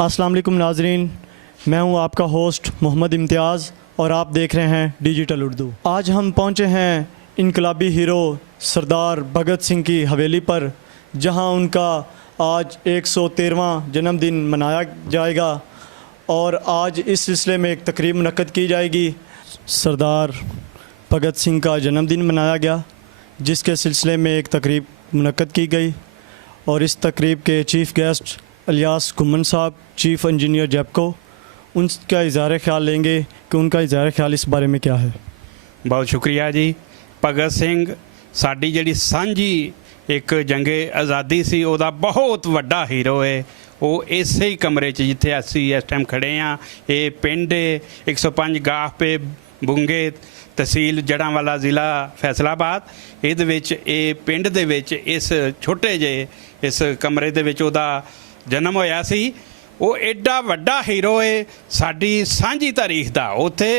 अस्सलाम वालेकुम नाजरीन, मैं हूं आपका होस्ट मोहम्मद इम्तियाज़ और आप देख रहे हैं डिजिटल उर्दू। आज हम पहुंचे हैं इनकलाबी हीरो सरदार भगत सिंह की हवेली पर, जहां उनका आज 113वां जन्मदिन मनाया जाएगा और आज इस सिलसिले में एक तकरीब मुनक्कद की जाएगी। सरदार भगत सिंह का जन्मदिन मनाया गया, जिसके सिलसिले में एक तकरीब मुनक्कद की गई और इस तकरीब के चीफ़ गेस्ट इलियास घुम्मन साहब, चीफ़ इंजीनियर जैपको, उनका इज़हार ख्याल लेंगे कि उनका इज़हार ख्याल इस बारे में क्या है। बहुत शुक्रिया जी। भगत सिंह साडी जिहड़ी सांझी एक जंगे आज़ादी सी उहदा बहुत वड्डा हीरो है। वो इसे ही कमरे च जिथे असी इस टाइम खड़े हाँ, ये पिंड 105 गाफ पे बुंगे, तहसील जड़ांवाला, ज़िला फैसलाबाद। इहदे विच ये पिंड दे विच इस छोटे जे इस कमरे दे विच उहदा जन्म होया सी। वो एडा वड्डा हीरो है साडी सांझी तारीख दा। उत्थे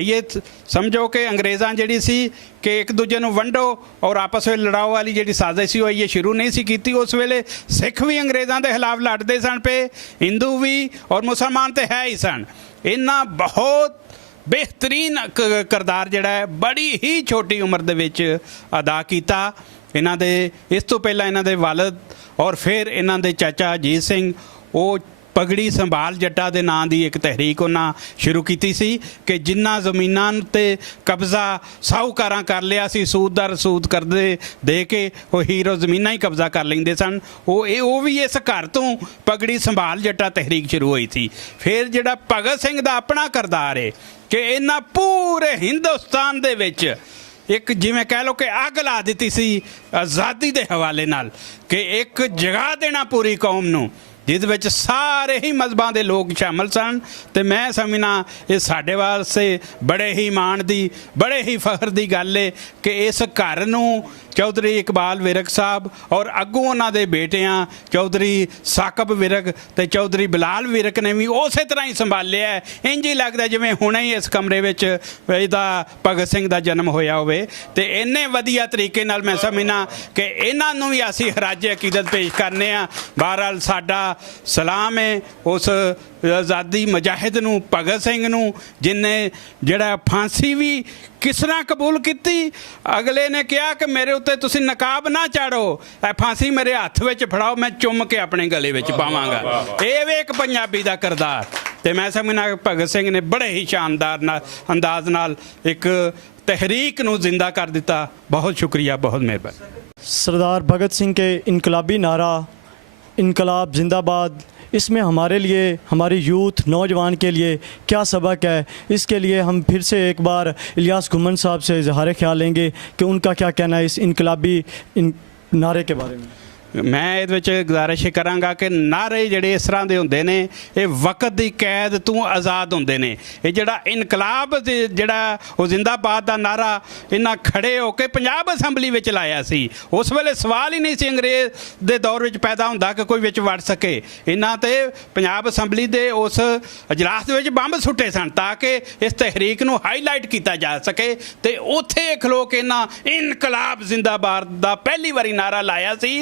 ये समझो कि अंग्रेज़ां जिहड़ी सी कि एक दूजे नूं वंडो और आपस में लड़ाओ वाली जिहड़ी साजिश सी ये शुरू नहीं सी कीती। उस वेले सिख भी अंग्रेज़ां दे खिलाफ लड़दे सन पे, हिंदू भी और मुसलमान तो है ही सन। इन्हां बहुत बेहतरीन किरदार जिहड़ा है बड़ी ही छोटी उम्र दे विच अदा कीता। इन्हां दे इस तो पहला इन्हां दे वालिद और फिर इन्हां दे चाचा अजीत सिंह वो पगड़ी संभाल जट्टा दे नां दी एक तहरीक उन्हां शुरू कीती सी कि जिन्ना ज़मीनां ते कब्ज़ा साहूकारां कर लिया सी, सूददार सूद करदे दे के वो हीरो ज़मीनां ही कब्ज़ा कर लेंदे सन। वो भी इस घर तो पगड़ी संभाल जट्टा तहरीक शुरू हुई थी। फिर जिहड़ा भगत सिंह दा अपना किरदार है कि इन्हां पूरे हिंदुस्तान दे विच एक जिवें कह लो कि अग ला दी सी आज़ादी के हवाले नाल कि एक जगा देना पूरी कौम नूं, जिस विच सारे ही मजहबां दे लोग शामिल सन। तो मैं समझना ये साडे वास्ते बड़े ही माण दी, बड़े ही फखर दी गल है कि इस घर नूं चौधरी इकबाल विरक साहब और अगों उन्हां दे बेटियां चौधरी साकब विरक ते चौधरी बिलाल विरक ने भी उस तरह ही संभालिया है। इंज ही लगदा जिवें हुणे ही इस कमरे विच इहदा भगत सिंह दा जन्म होया होवे। ते इन्ने वधिया तरीके नाल मैं समझना कि इन्हां नूं भी असीं खराजे अकीदत पेश करने आ। बहरहाल साडा सलाम है उस आज़ादी मुजाहिद नूं, भगत सिंह नूं, जिन्हें जिहड़ा फांसी भी किस तरह कबूल की। अगले ने कहा कि मेरे उत्ते तुसीं नकाब ना चाड़ो, फांसी मेरे हत्थ विच फड़ाओ, मैं चुम के अपने गले विच पावांगा। ये वे एक पंजाबी दा किरदार। तो मैं समझना भगत सिंह ने बड़े ही शानदार अंदाज नाल एक तहरीक नूं जिंदा कर दिता। बहुत शुक्रिया, बहुत मेहरबानी। सरदार भगत सिंह के इनकलाबी नारा इनकलाब जिंदाबाद, इसमें हमारे लिए, हमारी यूथ नौजवान के लिए क्या सबक है, इसके लिए हम फिर से एक बार इलियास घुम्मन साहब से इज़हार ख्याल लेंगे कि उनका क्या कहना है इस इनकलाबी नारे के बारे में। मैं ये गुजारिश कराँगा कि नारे जिहड़े इस तरह के होंदे ने, ये वक्त की कैद तू आज़ाद होंदे ने। ये जिहड़ा इनकलाब जिहड़ा वो जिंदाबाद का नारा इन्हां खड़े होकर पंजाब असैंबली विच लाया सी। उस वेले सवाल ही नहीं सी अंग्रेज़ दे दौर विच पैदा हुंदा कि कोई विच वड़ सके। इन्हां ते पंजाब असैंबली दे उस अजलास विच बंब सुट्टे सन ताकि इस तहरीक नूं हाईलाइट किया जा सके। तो उत्थे खलो के इन्हां इनकलाब जिंदाबाद का पहली बारी नारा लाया सी।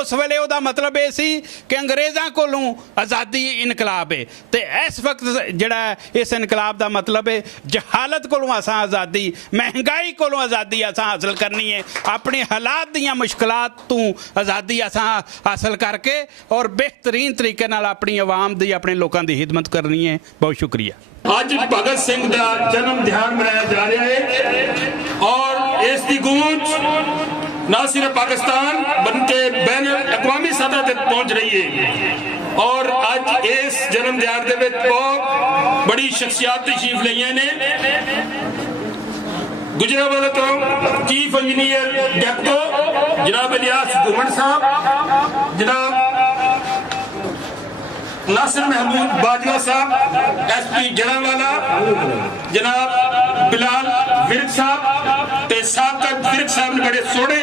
उस वेले उहदा मतलब ये सी कि अंग्रेज़ां कोलों आज़ादी इनकलाब है। तो इस वक्त जिहड़ा इस इनकलाब का मतलब है जहालत कोलों असां आज़ादी, महंगाई कोलों आज़ादी असां हासिल करनी है, अपने हालात दीयां मुश्किलात तू आज़ादी असां हासिल करके और बेहतरीन तरीके नाल अपनी आवाम दी, अपने लोगों की खिदमत करनी है। बहुत शुक्रिया। आज भगत सिंह का जन्म ध्यान मनाया जा रहा है और इसकी गूंज ना सिर्फ पाकिस्तान बनके बैन अक़वामी सतह तक पहुंच रही है। और आज इस जन्म दिहाड़ दे विच बहुत बड़ी शख्सियत तशरीफ लईआं ने। गुजरांवाला तो चीफ इंजीनियर जैपको जनाब इलियास घुम्मन साहब, जनाब नासिर महमूद बाजवा साहब SP जड़ांवाला, जनाब बिलाल विरक साहब ते साकब विरक साहब ने बड़े सोहने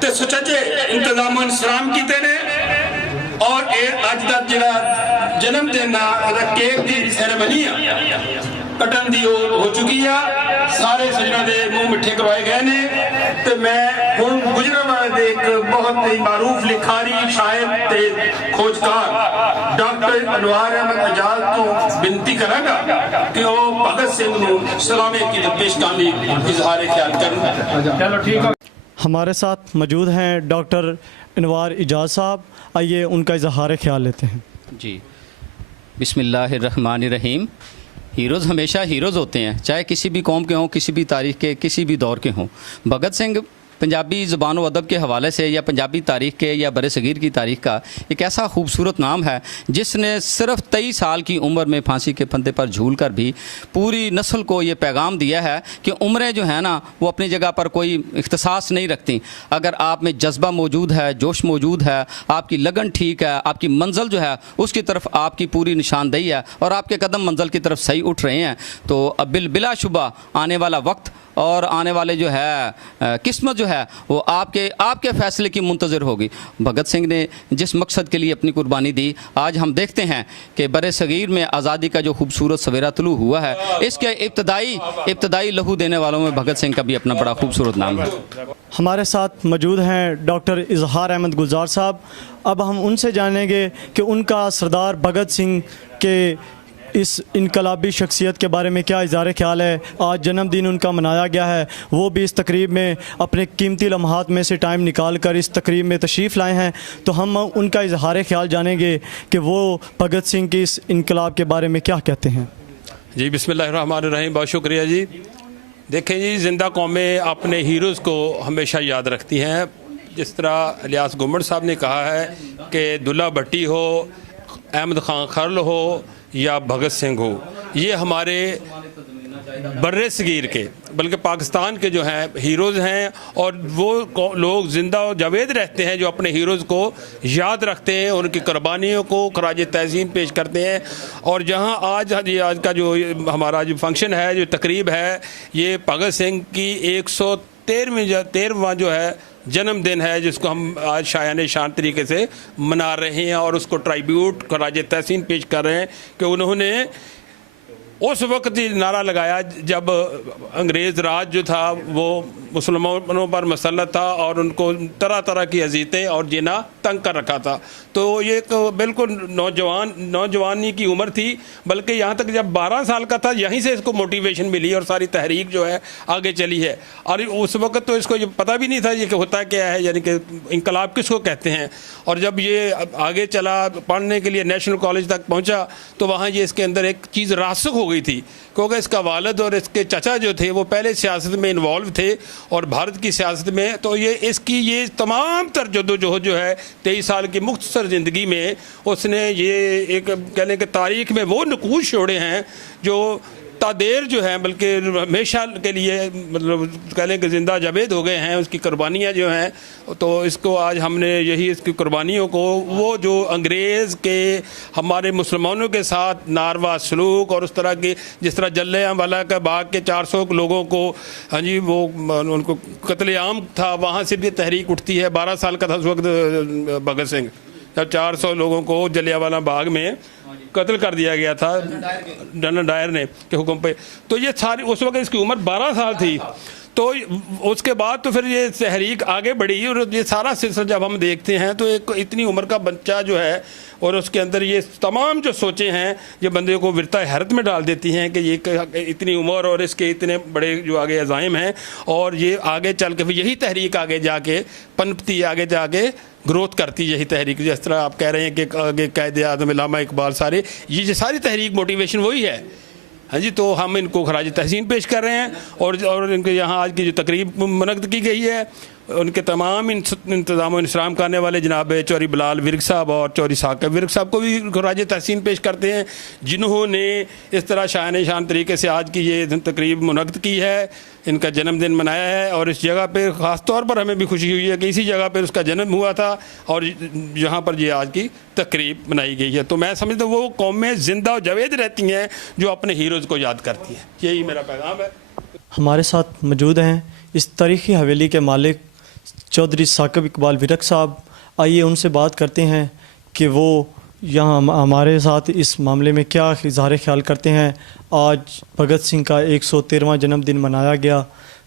ते सुचजे इंतजाम सलाम किए ने। और ये अज तक जिहड़ा ਜਨਮ ਦਿਨ ਦਾ ਕੇਕ ਦੀ ਸੈਰੇਮਨੀ ਆ ਕੱਟਣ ਦੀ ਉਹ ਹੋ ਚੁੱਕੀ ਆ। ਸਾਰੇ ਸੱਜਣਾਂ ਦੇ ਮੂੰਹ ਮਿੱਠੇ ਕਰਵਾਏ ਗਏ ਨੇ ਤੇ ਮੈਂ ਹੁਣ ਗੁਜਰਾਂਵਾਲੇ ਦੇ ਇੱਕ ਬਹੁਤ ਹੀ ਮਾਰੂਫ ਲਿਖਾਰੀ ਸ਼ਾਇਰ ਤੇ ਖੋਜਕਾਰ ਡਾਕਟਰ ਅਨਵਾਰ ਅਹਿਮਦ ਅਜਾਦ ਤੋਂ ਬੇਨਤੀ ਕਰਾਂਗਾ ਕਿ ਉਹ ਭਗਤ ਸਿੰਘ ਨੂੰ ਸਲਾਮੇ ਕੀ ਪੇਸ਼ ਕਰਨ ਲਈ ਇਜ਼ਹਾਰ ਖਿਆਲ ਕਰਨ। ਚਲੋ ਠੀਕ ਹੈ। हमारे साथ मौजूद हैं डॉक्टर अनवार इजाज़ साहब, आइए उनका इजहार ख्याल लेते हैं। जी, बिस्मिल्लाहिर्रहमानिर्रहीम। हीरोज़ हमेशा हीरोज़ होते हैं, चाहे किसी भी कौम के हों, किसी भी तारीख़ के, किसी भी दौर के हों। भगत सिंह पंजाबी ज़ुबान व अदब के हवाले से या पंजाबी तारीख़ के या बर सग़ीर की तारीख़ का एक ऐसा खूबसूरत नाम है जिसने सिर्फ 23 साल की उम्र में फांसी के फंदे पर झूल कर भी पूरी नस्ल को ये पैगाम दिया है कि उम्रें जो है ना वो अपनी जगह पर कोई इख्तिसास नहीं रखती। अगर आप में जज्बा मौजूद है, जोश मौजूद है, आपकी लगन ठीक है, आपकी मंजिल जो है उसकी तरफ आपकी पूरी निशानदेही है और आपके कदम मंजिल की तरफ सही उठ रहे हैं, तो अब बिलाशुबा आने वाला वक्त और आने वाले जो है किस्मत जो है वो आपके फ़ैसले की मुंतज़र होगी। भगत सिंह ने जिस मकसद के लिए अपनी कुर्बानी दी, आज हम देखते हैं कि बर सग़ीर में आज़ादी का जो खूबसूरत सवेरा तुलू हुआ है, इसके इब्तदाई लहू देने वालों में भगत सिंह का भी अपना बड़ा खूबसूरत नाम है। हमारे साथ मौजूद हैं डॉक्टर इजहार अहमद गुलजार साहब। अब हम उनसे जानेंगे कि उनका सरदार भगत सिंह के इस इनकलाबी शख्सियत के बारे में क्या इज़हार ख्याल है। आज जन्मदिन उनका मनाया गया है, वो भी इस तकरीब में अपने कीमती लम्हात में से टाइम निकाल कर इस तकरीब में तशरीफ़ लाए हैं, तो हम उनका इज़हार ख्याल जानेंगे कि वो भगत सिंह की इस इनकलाब के बारे में क्या कहते हैं। जी बिस्मिल्लाहिर्रहमानिर्रहीम, बहुत शुक्रिया जी। देखें जी, ज़िंदा कौमें अपने हीरोज़ को हमेशा याद रखती हैं। जिस तरह इलियास गुम्मड़ साहब ने कहा है कि दुल्ला भट्टी हो, अहमद खान खरल हो या भगत सिंह हो, ये हमारे बर्रे सगीर के बल्कि पाकिस्तान के जो हैं हीरोज़ हैं और वो लोग ज़िंदा और जावेद रहते हैं जो अपने हीरोज़ को याद रखते हैं, उनकी कुर्बानियों को खराज तहसीन पेश करते हैं। और जहां आज का जो हमारा जो फंक्शन है, जो तकरीब है, ये भगत सिंह की 113वां जो है जन्मदिन है, जिसको हम आज शायान शान तरीके से मना रहे हैं और उसको ट्राइब्यूट खराज तहसीन पेश कर रहे हैं कि उन्होंने उस वक्त ही नारा लगाया जब अंग्रेज़ राज जो था वो मुसलमानों पर मसलत था और उनको तरह तरह की अजीतें और जीना तंग कर रखा था। तो ये एक बिल्कुल नौजवानी की उम्र थी, बल्कि यहाँ तक जब 12 साल का था यहीं से इसको मोटिवेशन मिली और सारी तहरीक जो है आगे चली है। और उस वक्त तो इसको ये पता भी नहीं था ये कि होता क्या है, यानी कि इनकलाब किसको कहते हैं। और जब ये आगे चला पढ़ने के लिए नेशनल कॉलेज तक पहुँचा तो वहाँ ये इसके अंदर एक चीज़ रासुख हो गई थी, क्योंकि इसका वालिद और इसके चचा जो थे वो पहले सियासत में इन्वॉल्व थे और भारत की सियासत में। तो ये इसकी ये तमाम तर जद्दोजहद जो है 23 साल की मुख्तसर ज़िंदगी में उसने ये एक कहने के तारीख़ में वो नकूश छोड़े हैं जो तादेर जो हैं बल्कि हमेशा के लिए मतलब कहने के ज़िंदा जावेद हो गए हैं, उसकी कुर्बानियाँ जो हैं। तो इसको आज हमने यही इसकी कुर्बानियों को वो जो अंग्रेज़ के हमारे मुसलमानों के साथ नारवा सलूक और उस तरह की जिस तरह जलियांवाला का बाग के 400 लोगों को हाँ जी वो उनको कत्लेआम था, वहाँ से भी तहरीक उठती है। 12 साल का था उस वक्त भगत सिंह, जब 400 लोगों को जलियांवाला बाग में कत्ल कर दिया गया था जनरल डायर ने के हुक्म पे। तो ये सारी उस वक्त इसकी उम्र 12 साल थी। तो उसके बाद तो फिर ये तहरीक आगे बढ़ी और ये सारा सिलसिला जब हम देखते हैं तो एक इतनी उम्र का बच्चा जो है और उसके अंदर ये तमाम जो सोचें हैं ये बंदे को विरता हैरत में डाल देती हैं कि ये इतनी उम्र और इसके इतने बड़े जो आगे अज़ाइम हैं और ये आगे चल के फिर यही तहरीक आगे जाके पनपती, आगे जाके ग्रोथ करती यही तहरीक। जिस तरह आप कह रहे हैं कि आगे कायदे आज़म इल्लामा इकबाल सारे ये सारी तहरीक मोटिवेशन वही है। हाँ जी, तो हम इनको खराज तहसीन पेश कर रहे हैं और इनके यहाँ आज की जो तकरीब मुनक़्क़द की गई है उनके तमाम इंतज़ाम इंतज़ाम करने वाले जनाब चौधरी बिलाल विर्क साहब और चौधरी साकिब विर्क साहब को भी खराज तहसीन पेश करते हैं, जिन्होंने इस तरह शान शान तरीके से आज की ये तकरीब मुनक़्क़द की है, इनका जन्मदिन मनाया है। और इस जगह पे ख़ास तौर पर हमें भी खुशी हुई है कि इसी जगह पर उसका जन्म हुआ था और यहाँ पर ये आज की तकरीब मनाई गई है। तो मैं समझता हूँ वो कौमें ज़िंदा और जावेद रहती हैं जो अपने हीरोज़ को याद करती हैं। यही मेरा पैगाम है। हमारे साथ मौजूद हैं इस तारीख़ी हवेली के मालिक चौधरी साकिब इकबाल विरक साहब। आइए उनसे बात करते हैं कि वो यहाँ हमारे साथ इस मामले में क्या इजहार ख्याल करते हैं। आज भगत सिंह का 113वां जन्मदिन मनाया गया,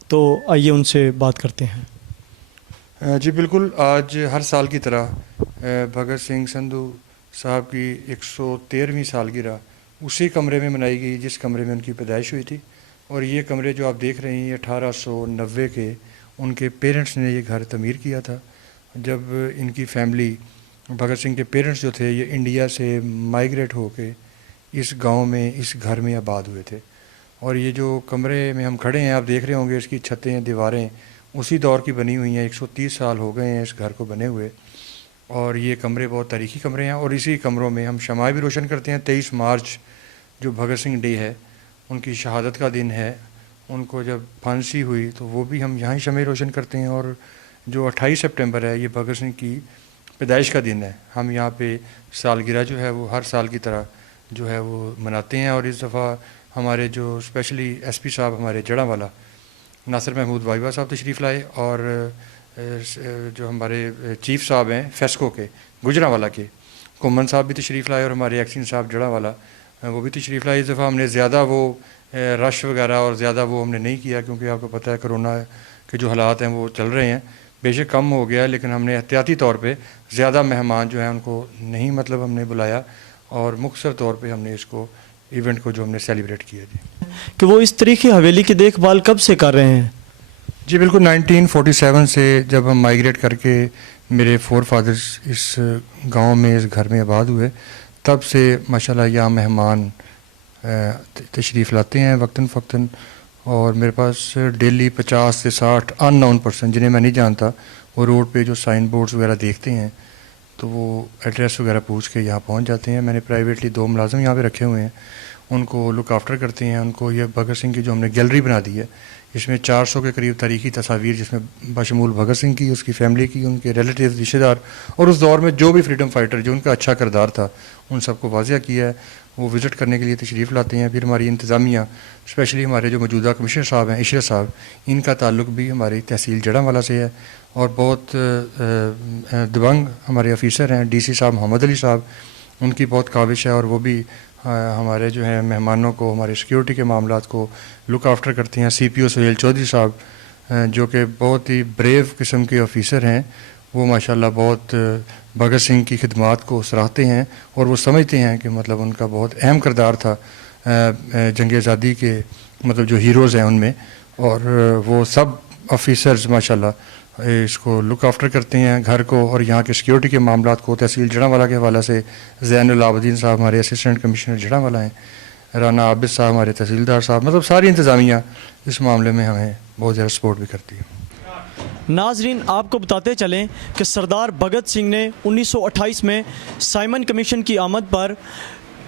तो आइए उनसे बात करते हैं। जी बिल्कुल, आज हर साल की तरह भगत सिंह संधू साहब की 113वीं सालगिरह उसी कमरे में मनाई गई जिस कमरे में उनकी पैदाइश हुई थी। और ये कमरे जो आप देख रहे हैं, ये 1890 के उनके पेरेंट्स ने ये घर तमीर किया था। जब इनकी फैमिली, भगत सिंह के पेरेंट्स जो थे, ये इंडिया से माइग्रेट होके इस गांव में, इस घर में आबाद हुए थे। और ये जो कमरे में हम खड़े हैं, आप देख रहे होंगे, इसकी छतें, दीवारें उसी दौर की बनी हुई हैं। 130 साल हो गए हैं इस घर को बने हुए। और ये कमरे बहुत तारीखी कमरे हैं। और इसी कमरों में हम शमाएं भी रोशन करते हैं। 23 मार्च जो भगत सिंह डे है, उनकी शहादत का दिन है, उनको जब फांसी हुई तो वो भी हम यहाँ ही शमें रोशन करते हैं। और जो 28 सितंबर है, ये भगत सिंह की पैदाइश का दिन है। हम यहाँ पे सालगिरह जो है वो हर साल की तरह जो है वो मनाते हैं। और इस दफ़ा हमारे जो स्पेशली एसपी साहब हमारे जड़ांवाला नासिर महमूद वाइवा साहब तशरीफ़ लाए, और जो हमारे चीफ साहब हैं फेस्को के गुजरांवाला के, कुम्मन साहब भी तशरीफ़ लाए, और हमारे एक्सिन साहब जड़ांवाला वो भी तशरीफ़ लाए। इस दफ़ा हमने ज़्यादा वो रश वगैरह और ज़्यादा वो हमने नहीं किया, क्योंकि आपको पता है कोरोना के जो हालात हैं वो चल रहे हैं। बेशक कम हो गया, लेकिन हमने एहतियाती तौर पे ज़्यादा मेहमान जो हैं उनको नहीं हमने बुलाया, और मुख्तसर तौर पे हमने इसको इवेंट को जो हमने सेलिब्रेट किया। जी कि वो इस तरीके हवेली की देखभाल कब से कर रहे हैं। जी बिल्कुल, 1947 से जब हम माइग्रेट करके मेरे फोर फादर्स इस गांव में, इस घर में आबाद हुए, तब से माशाल्लाह यहाँ मेहमान तशरीफ़ लाते हैं वक्तन फ़क्तन। और मेरे पास डेली 50 से 60 अननोन पर्सन, जिन्हें मैं नहीं जानता, वो रोड पे जो साइन बोर्ड्स वगैरह देखते हैं तो वो एड्रेस वगैरह पूछ के यहाँ पहुँच जाते हैं। मैंने प्राइवेटली 2 मुलाजिम यहाँ पे रखे हुए हैं, उनको लुक आफ्टर करते हैं। उनको ये भगत सिंह की जो हमने गैलरी बना दी है, इसमें 400 के करीब तारीखी तस्वीर, जिसमें बशमूल भगत सिंह की, उसकी फैमिली की, उनके रिलेटिव, रिश्तेदार, और उस दौर में जो भी फ्रीडम फाइटर जो उनका अच्छा किरदार था, उन सबको वाज़िया किया है। वो विज़िट करने के लिए तशरीफ़ लाते हैं। फिर हमारी इंतज़ामिया, स्पेशली हमारे जो मौजूदा कमिश्नर साहब हैं इशरत साहब, इनका ताल्लुक भी हमारी तहसील जड़ांवाला से है। और बहुत दबंग हमारे ऑफिसर हैं, डीसी साहब मोहम्मद अली साहब, उनकी बहुत काविश है, और वो भी हमारे जो हैं मेहमानों को, हमारे सिक्योरिटी के मामलात को लुक आफ्टर करते हैं। CPO सुहेल चौधरी साहब, जो कि बहुत ही ब्रेव किस्म के ऑफिसर हैं, वो माशाल्लाह बहुत भगत सिंह की खिदमात को सराहते हैं, और वो समझते हैं कि मतलब उनका बहुत अहम किरदार था जंग आज़ादी के, मतलब जो हीरोज़ हैं उनमें। और वो सब ऑफिसर्स माशाल्लाह इसको लुक आफ्टर करते हैं घर को। और यहाँ के सिक्योरिटी के मामलात को तहसील जड़ांवाला के हवाले से ज़ैनुल आबदीन साहब हमारे असिस्टेंट कमिश्नर जड़ांवाला हैं, राना आबिद साहब हमारे तहसीलदार साहब, मतलब सारी इंतज़ामिया इस मामले में हमें बहुत ज़्यादा सपोर्ट भी करती है। नाजरीन, आपको बताते चलें कि सरदार भगत सिंह ने 1928 में साइमन कमीशन की आमद पर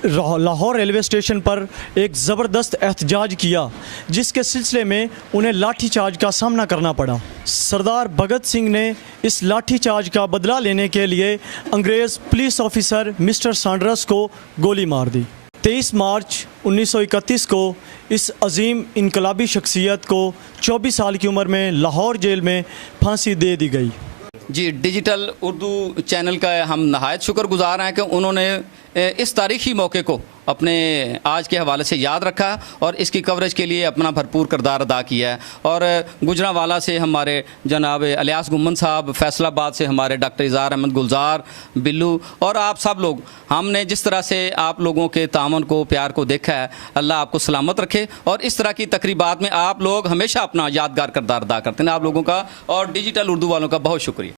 लाहौर रेलवे स्टेशन पर एक ज़बरदस्त एहतजाज किया, जिसके सिलसिले में उन्हें लाठी चार्ज का सामना करना पड़ा। सरदार भगत सिंह ने इस लाठी चार्ज का बदला लेने के लिए अंग्रेज़ पुलिस ऑफिसर मिस्टर सैंडर्स को गोली मार दी। 23 मार्च 1931 को इस अजीम इनकलाबी शख्सियत को 24 साल की उम्र में लाहौर जेल में फांसी दे दी गई। जी, डिजिटल उर्दू चैनल का हम नहायत शुक्रगुजार हैं कि उन्होंने इस तारीख़ी मौके को अपने आज के हवाले से याद रखा और इसकी कवरेज के लिए अपना भरपूर किरदार अदा किया है। और गुजरांवाला से हमारे जनाब अलियास गुम्मन साहब, फैसलाबाद से हमारे डॉक्टर इज़हार अहमद गुलजार, बिल्लू, और आप सब लोग, हमने जिस तरह से आप लोगों के तामन को, प्यार को देखा है, अल्लाह आपको सलामत रखे। और इस तरह की तकरीबात में आप लोग हमेशा अपना यादगार किरदार अदा करते हैं। आप लोगों का और डिजिटल उर्दू वालों का बहुत शुक्रिया।